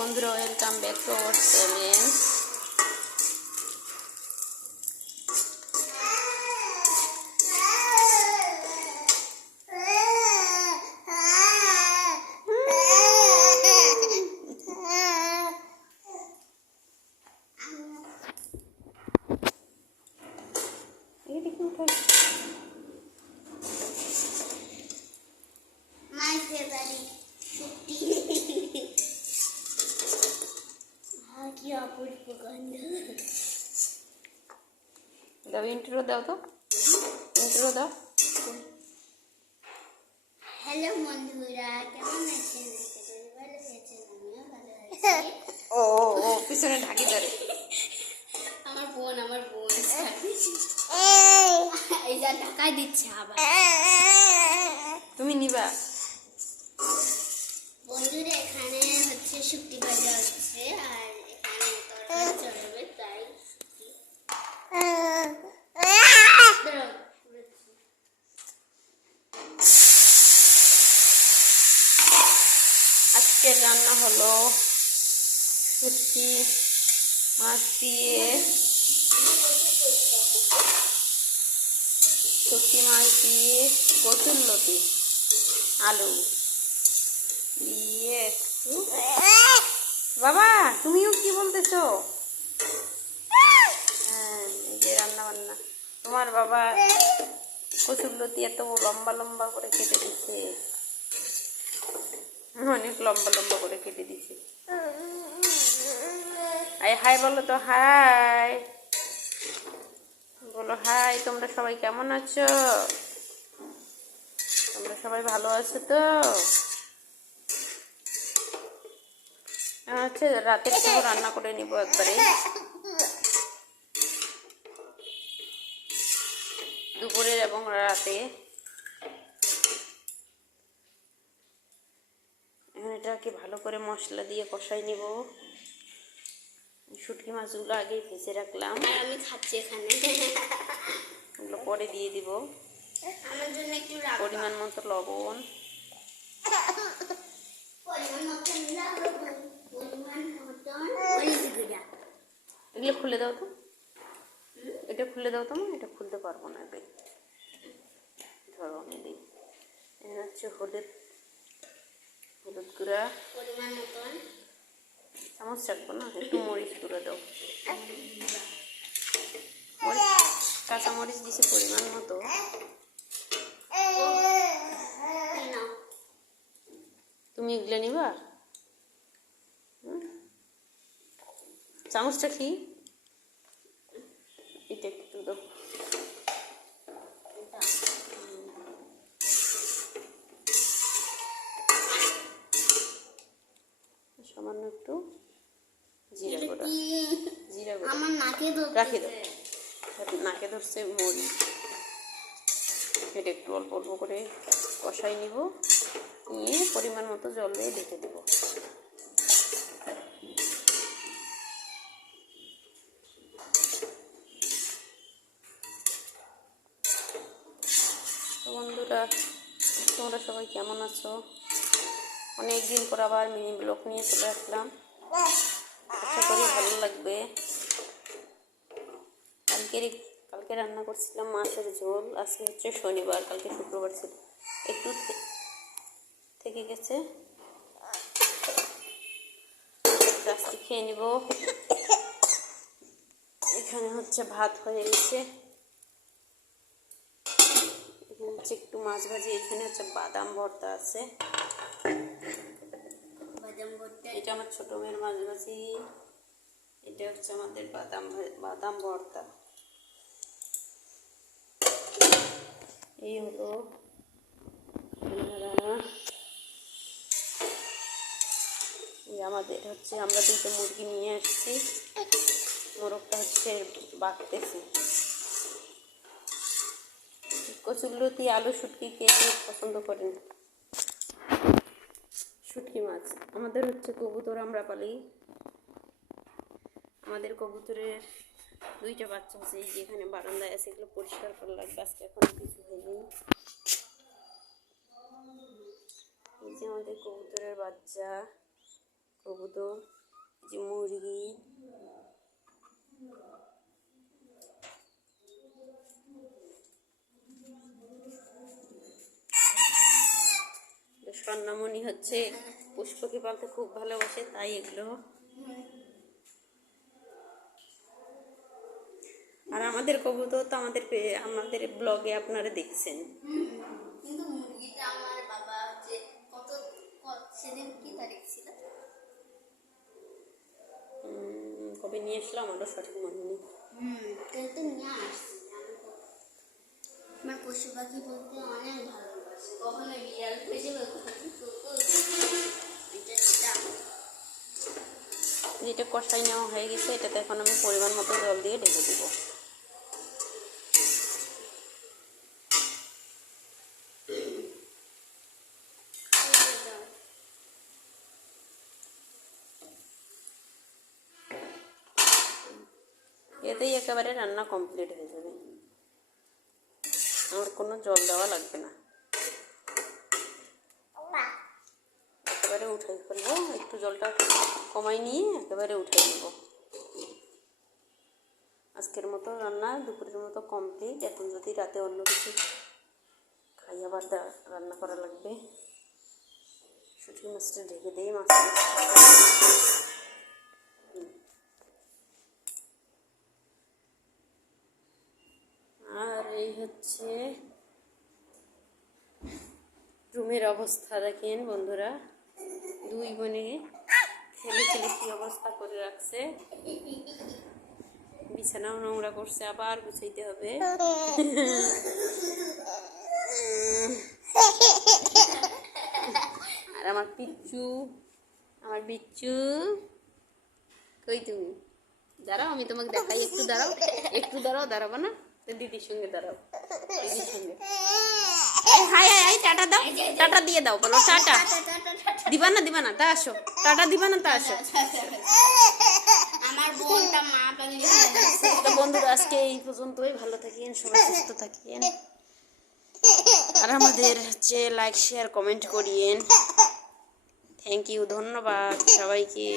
বন্ধুরা, welcome back to our channel. My favorite কি অপূর্ব গন্ধ। দাও ইন্ট্রো দাও তো, ইন্ট্রো দাও। হ্যালো বন্ধুরা, কেমন আছেন? ভালো আছেন? আমিও ভালো আছি। ও ও ও পিছনে ঢাকি ধরে। আমার বোন এই যা ঢাকায় দিচ্ছে আবার। তুমি নিবা? বন্ধুরা, এখানে হচ্ছে শুক্তি ভাজা হচ্ছে আর এখানে তরকারি চলবে, তাই আজকের রান্না হলো শুটকি মাছ দিয়ে, শুটকি মাছ দিয়ে কচুরলতি আলু দিয়ে একটু। বাবা তুমিও কি বলতেছো? হ্যাঁ, এই যে রান্না বান্না। তোমার বাবা কচুরলতি এত লম্বা লম্বা করে কেটে দিচ্ছে, অনেক লম্বা লম্বা করে কেটে দিচ্ছে। আই হাই বলো তো, হাই বলো। হাই, তোমরা সবাই কেমন আছো? তোমরা সবাই ভালো আছো তো? হচ্ছে রাতের সব রান্না করে নিব একবারে, দুপুরের এবং রাতে। এটাকে ভালো করে মশলা দিয়ে কষাই নিব। শুটকি মাছগুলো আগে ভেজে রাখলাম, আর আমি খাচ্ছি এখানে। ওগুলো পরে দিয়ে দিব। আমার জন্য একটু পরিমাণ মতো লবণ, এগুলো খুলে দাও তো, এটা খুলে দাও তো। এটা খুলতে পারবো না, ধরো আমি দিই। এটা হচ্ছে হলুদ গুঁড়া পরিমাণ মতন, চামচ রাখবো না, একটু মরিচ গুঁড়া দাও। কাঁচা মরিচ দিছে পরিমাণ মতো। তুমি এগুলো নিবা? চামচটা কি এটা একটু দাও। সামান্য একটু জিরা গুঁড়া, জিরা গুঁড়া আমার নাকে রাখি দাও। নাকে ধরছে মরিচ। এটা একটু অল্প অল্প করে কষাই নিব, নিয়ে পরিমাণ মতো জল দিয়ে ঢেকে দেব। তো বন্ধুরা, তোমরা সবাই কেমন আছো? অনেক দিন পর আবার মিনি ব্লগ নিয়ে চলে আসলাম, আশা করি ভালো লাগবে। কালকে রান্না করছিলাম মাছের ঝোল। আজকে হচ্ছে শনিবার, কালকে শুক্রবার ছিল, একটু থেকে গেছে। আজকে খেয়ে নিব। এখানে হচ্ছে ভাত হয়ে গেছে, এখানে হচ্ছে একটু মাছ ভাজি, এখানে হচ্ছে বাদাম ভর্তা আছে। এটা আমার ছোট মেয়ের মাছ ভাজি, এটা হচ্ছে আমাদের বাদাম ভর্তা। এই হলো আমাদের হচ্ছে, আমরা দুটো মুরগি নিয়ে আসছি, মোরগটা হচ্ছে বাঁকতেছে। কচুরলতি আলু শুটকি কে পছন্দ করেন? শুটকি মাছ আমাদের হচ্ছে কবুতর আমরা পালি। আমাদের কবুতরের দুইটা বাচ্চা আছে, এই যেখানে বারান্দায় আছে, এগুলো পরিষ্কার করা লাগবে, আজকে এখনো কিছু হয়নি। এই যে আমাদের কবুতরের বাচ্চা, কবুতর, যে মুরগি, স্বর্ণমণি হচ্ছে পুষ্পকে পালতে খুব ভালোবাসে, তাই এগুলো। আর আমাদের কবুতর তো আমাদের ব্লগে আপনারা দেখছেন। কিন্তু মুরগিটা আমার বাবা হচ্ছে সেদিন কি তারিখ ছিল, কবে নিয়ে আসলাম আমারও সঠিক মনে নেই। তো নিয়ে আসছি। আমার পশু পাখি বলতে অনেক ভালোবাসে, কখনো বিড়াল হিসেবে যেটা কষাই নেওয়া হয়ে গেছে, এটাতে এখন আমি পরিমাণ মতো জল দিয়ে ঢেকে দেবো। এতেই একেবারে রান্না কমপ্লিট হয়ে যাবে, আমার কোনো জল দেওয়া লাগবে না। একেবারে উঠাই ফেলবো, একটু জলটা কমাই নিয়ে একেবারে উঠাই নেব। আজকের মতো রান্না দুপুরের মতো কমপ্লিট। এখন যদি রাতে অন্য কিছু খাই আবার রান্না করা লাগবে। শুটকি মাছটা ঢেকে দিয়ে মাছ আর এই হচ্ছে রুমের অবস্থা দেখেন বন্ধুরা, দুই বোনে খেলে খেলে কি অবস্থা করে রাখছে। বিছানাও নোংরা করছে, আবার গুছাইতে হবে। আর আমার বিচ্চু কই তুমি? দাঁড়াও, আমি তোমাকে দেখাই। একটু দাঁড়াবো না? দিদির সঙ্গে দাঁড়াও, দিদির সঙ্গে। হাই টাটা দাও, টাটা দিয়ে দাও, বলো টাটা। দিবা না তা আসো, টাটা দিবা না তা আসো। আমার বোনটা মা পাগলি। তো বন্ধুরা আজকে এই পর্যন্তই, ভালো থাকেন, সবাই সুস্থ থাকেন। আর আমাদের হচ্ছে লাইক শেয়ার কমেন্ট করিয়েন। থ্যাংক ইউ, ধন্যবাদ সবাইকে।